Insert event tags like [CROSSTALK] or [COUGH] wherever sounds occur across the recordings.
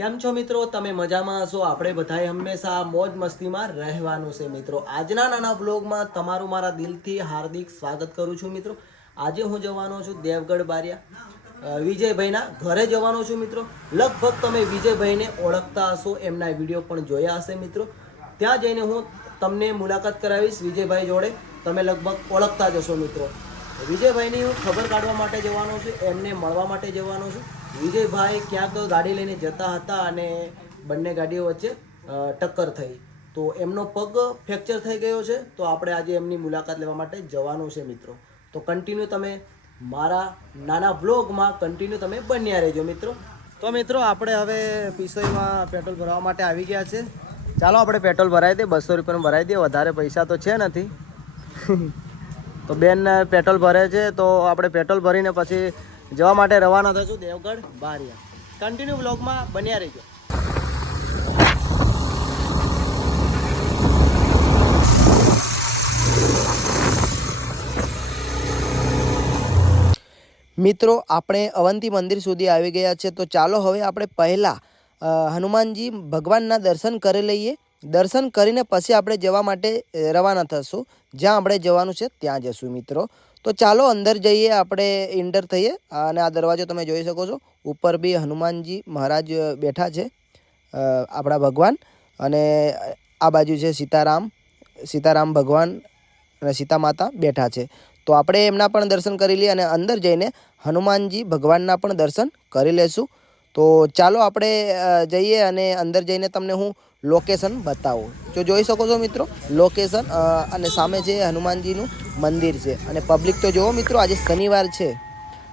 કેમ છો મિત્રો? તમે મજામાં હશો? આપણે બધાએ હંમેશા મોજ મસ્તીમાં રહેવાનું છે મિત્રો. આજના નાના વ્લોગમાં તમારું મારા દિલથી હાર્દિક સ્વાગત કરું છું મિત્રો. આજે હું જવાનો છું દેવગઢ બારિયા. વિજયભાઈના ઘરે જવાનો છું મિત્રો. લગભગ તમે વિજયભાઈને ઓળખતા હશો, એમના વીડિયો પણ જોયા હશે મિત્રો. ત્યાં જઈને હું તમને મુલાકાત કરાવીશ વિજયભાઈ જોડે. તમે લગભગ ઓળખતા જ હશો મિત્રો. વિજયભાઈની હું ખબર કાઢવા માટે જવાનો છું, એમને મળવા માટે જવાનો છું. વિજયભાઈ ક્યાંક ગાડી લઈને જતા હતા અને બંને ગાડીઓ વચ્ચે ટક્કર થઈ. તો એમનો પગ ફ્રેક્ચર થઈ ગયો છે, તો આપણે આજે એમની મુલાકાત લેવા માટે જવાનું છે મિત્રો. તો કન્ટિન્યુ તમે મારા નાના વ્લોગમાં કન્ટિન્યુ તમે બન્યા રહેજો મિત્રો. તો મિત્રો, આપણે હવે પીસોઈમાં પેટ્રોલ ભરવા માટે આવી ગયા છે. ચાલો આપણે પેટ્રોલ ભરાવી દઈએ બસો રૂપિયાનું ભરાવી દઈએ વધારે પૈસા તો છે નથી. [LAUGHS] તો બેન, પેટ્રોલ ભરે છે, તો આપણે પેટ્રોલ ભરીને પછી જવા માટે રવાના થશું દેવગઢ બારિયા. કન્ટિન્યુ બ્લોગમાં બન્યા રહીજો. મિત્રો, આપણે અવંતી મંદિર સુધી આવી ગયા છે. તો ચાલો હવે આપણે પહેલાં હનુમાનજી ભગવાનના દર્શન કરી લઈએ. દર્શન કરીને પછી આપણે જવા માટે રવાના થશું. જ્યાં આપણે જવાનું છે ત્યાં જશું મિત્રો. તો ચાલો અંદર જઈએ, આપણે ઇન્ટર થઈએ. અને આ દરવાજો તમે જોઈ શકો છો. ઉપર બી હનુમાનજી મહારાજ બેઠા છે આપણા ભગવાન. અને આ બાજુ છે સીતારામ સીતારામ ભગવાન અને સીતા માતા બેઠા છે. તો આપણે એમના પણ દર્શન કરી લઈએ અને અંદર જઈને હનુમાનજી ભગવાનના પણ દર્શન કરી લેશું. તો ચાલો આપણે જઈએ અને અંદર જઈને તમને હું લોકેશન બતાવું. જો જોઈ શકો છો મિત્રો લોકેશન અને સામે છે હનુમાનજીનું મંદિર છે. અને પબ્લિક તો જુઓ મિત્રો, આજે શનિવાર છે.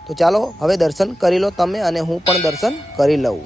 તો ચાલો હવે દર્શન કરી લો તમે અને હું પણ દર્શન કરી લઉં.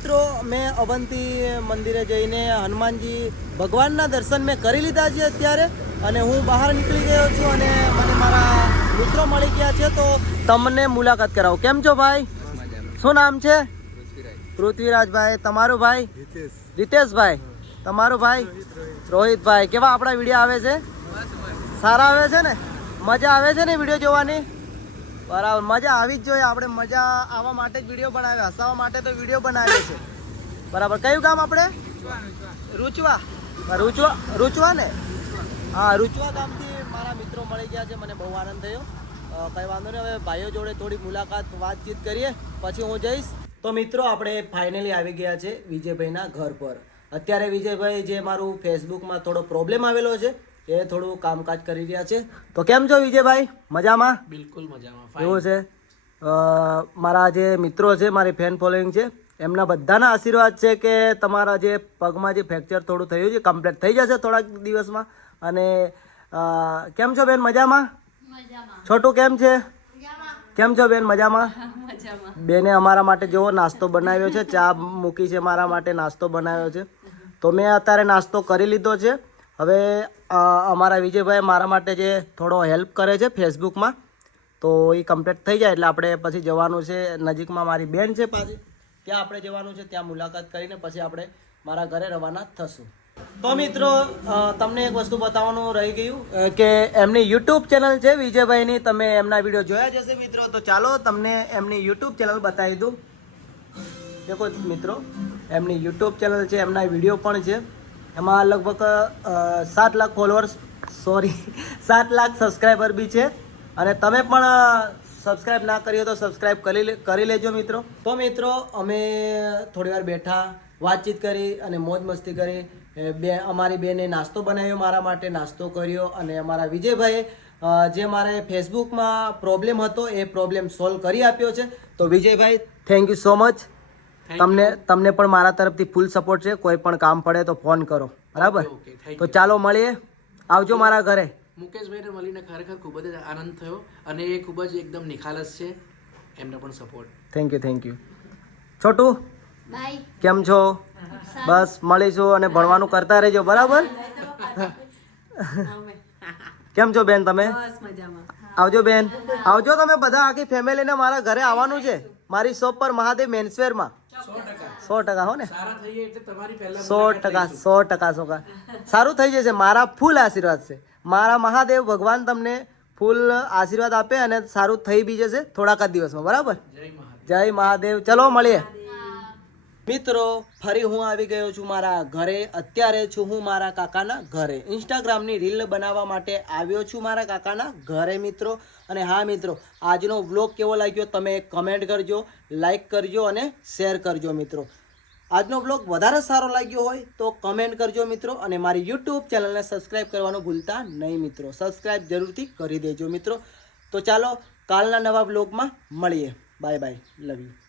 મિત્રો મેં અવંતી મંદિરે જઈને હનુમાનજી ભગવાનના દર્શન મેં કરી લીધા છે અત્યારે અને હું બહાર નીકળી ગયો છું અને મને મારા મિત્રો મળી ગયા છે તો તમને મુલાકાત કરાવો. કેમ છો ભાઈ? શું નામ છે? પૃથ્વીરાજભાઈ તમારું ભાઈ? રીતેશભાઈ તમારું ભાઈ? રોહિતભાઈ કેવા આપણા વીડિયો આવે છે? સારા આવે છે ને? મજા આવે છે ને વીડિયો જોવાની? બરાબર, મજા આવી જ જોઈએ. આપણે મજા આવવા માટે જ વીડિયો બનાવ્યા. હસાવવા માટે તો વીડિયો બનાવીએ છે. બરાબર, કયું ગામ આપણે? રૂચવા. રૂચવા રૂચવા ને? હા, રૂચવા ગામથી મારા મિત્રો મળી ગયા છે. મને બહુ આનંદ થયો. કંઈ વાંધો નહીં. હવે ભાઈઓ જોડે થોડી મુલાકાત, વાતચીત કરીએ. પછી હું જઈશ. તો મિત્રો, આપણે ફાઇનલી આવી ગયા છે વિજયભાઈના ઘર પર. અત્યારે વિજયભાઈ, જે મારું ફેસબુકમાં થોડો પ્રોબ્લેમ આવેલો છે એ થોડું કામકાજ કરી રહ્યા છે. તો કેમ છો વિજયભાઈ? મજામાં? બિલકુલ મજામાં એવું છે? મારા જે મિત્રો છે મારી ફેન ફોલોઈંગ છે એમના બધાના આશીર્વાદ છે કે તમારા જે પગમાં જે ફ્રેક્ચર થોડું થયું છે કમ્પ્લીટ થઈ જશે થોડાક દિવસમાં. અને કેમ છો બેન મજામાં? છોટું કેમ છે? કેમ છો બેન મજામાં? બેને અમારા માટે જેવો નાસ્તો બનાવ્યો છે ચા મૂકી છે મારા માટે નાસ્તો બનાવ્યો છે. તો મેં અત્યારે નાસ્તો કરી લીધો છે. હવે અમારા વિજયભાઈ મારા માટે જે થોડો હેલ્પ કરે છે ફેસબુકમાં, તો એ કમ્પ્લીટ થઈ જાય એટલે આપણે પછી જવાનું છે, નજીકમાં મારી બેન છે પાછી. ત્યાં આપણે જવાનું છે, ત્યાં મુલાકાત કરીને પછી આપણે મારા ઘરે રવાના થશું. તો મિત્રો તમને એક વસ્તુ બતાવવાનું રહી ગયું કે એમની યુટ્યુબ ચેનલ છે વિજયભાઈની, તમે એમના વીડિયો જોયા જશે મિત્રો. તો ચાલો, તમને એમની યુટ્યુબ ચેનલ બતાવી દઉં. દેખો મિત્રો, એમની યુટ્યુબ ચેનલ છે, એમના વીડિયો પણ છે. એમાં લગભગ સાત લાખ ફોલોઅર્સ સોરી [LAUGHS] સાત લાખ સબસ્ક્રાઈબર બી છે. અને તમે પણ સબસ્ક્રાઈબ ના કરી હોય તો સબસ્ક્રાઈબ કરી કરી લેજો મિત્રો. તો મિત્રો, અમે થોડી વાર બેઠા, વાતચીત કરી અને મોજ મસ્તી કરી. બે, અમારી બેને નાસ્તો બનાવ્યો મારા માટે, નાસ્તો કર્યો અને અમારા વિજયભાઈએ જે મારે ફેસબુકમાં પ્રોબ્લેમ હતો, એ પ્રોબ્લેમ સોલ્વ કરી આપ્યો છે. તો Vijaybhai thank you so much તમને તમને પણ મારા તરફથી ફૂલ સપોર્ટ છે. કોઈ પણ કામ પડે તો ફોન કરો. બરાબર? તો ચાલો મળીએ. આવજો મારા ઘરે. મુકેશભાઈને મળીને ખરેખર ખૂબ જ આનંદ થયો અને એ ખૂબ જ એકદમ નિખાલસ છે. એમને પણ support thank you thank you Chhotu કેમ છો? બસ મળીશું અને ભણવાનું કરતા રહેજો બરાબર? [LAUGHS] કેમ છો બેન તમે? આવજો બેન. આવજો તમે બધા આખી ફેમિલીને મારા ઘરે આવવાનું છે. મારી શોપ પર મહાદેવ મેન્સવેરમાં સો ટકા હો ને? સો ટકા સો ટકા સો સારું થઈ જશે મારા ફૂલ આશીર્વાદ છે. મારા મહાદેવ ભગવાન તમને ફૂલ આશીર્વાદ આપે અને સારું થઈ બી જશે થોડાક જ દિવસમાં બરાબર? જય મહાદેવ. જય મહાદેવ. ચલો મળીએ. મિત્રો, ફરી હું આવી ગયો છું મારા ઘરે. અત્યારે છું હું મારા કાકાના ઘરે. ઇન્સ્ટાગ્રામની રીલ બનાવવા માટે આવ્યો છું મારા કાકાના ઘરે, મિત્રો. અને હા, મિત્રો, આજનો વ્લોગ કેવો લાગ્યો તમે કમેન્ટ કરજો લાઈક કરજો અને શેર કરજો, મિત્રો. આજનો વ્લોગ વધારે સારો લાગ્યો હોય તો કમેન્ટ કરજો, મિત્રો. અને મારી યુટ્યુબ ચેનલને સબસ્ક્રાઈબ કરવાનું ભૂલતા નહીં, મિત્રો. સબસ્ક્રાઈબ જરૂરથી કરી દેજો, મિત્રો. તો ચાલો, કાલના નવા વ્લોગમાં મળીએ. Bye bye love you